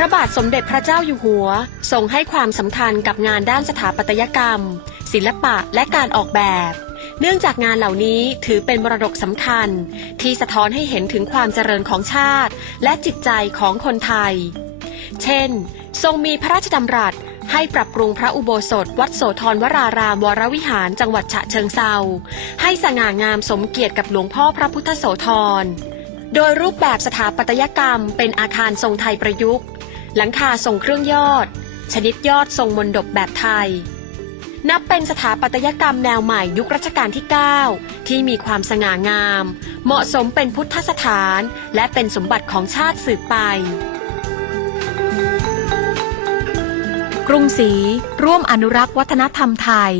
ระบาทสมเด็จพระเจ้าอยู่หัว ทรงให้ความสำคัญกับงานด้านสถาปัตยกรรม ศิลปะและการออกแบบ เนื่องจากงานเหล่านี้ถือเป็นมรดกสำคัญ ที่สะท้อนให้เห็นถึงความเจริญของชาติ และจิตใจของคนไทย เช่น ทรงมีพระราชดำรัสให้ปรับปรุงพระอุโบสถ วัดโสธรวรารามวรวิหารจังหวัดฉะเชิงเซาให้สง่างามสมเกียรติกับหลวงพ่อพระพุทธโสธร โดยรูปแบบสถาปัตยกรรมเป็นอาคารทรงไทยประยุกต์ หลังคาทรงเครื่องยอด ชนิดยอดทรงมนดบแบบไทย นับเป็นสถาปัตยกรรมแนวใหม่ยุครัชกาลที่ 9 ที่มีความสง่างาม เหมาะสมเป็นพุทธสถาน และเป็นสมบัติของชาติสืบไป กรุงศรีร่วมอนุรักษ์วัฒนธรรมไทย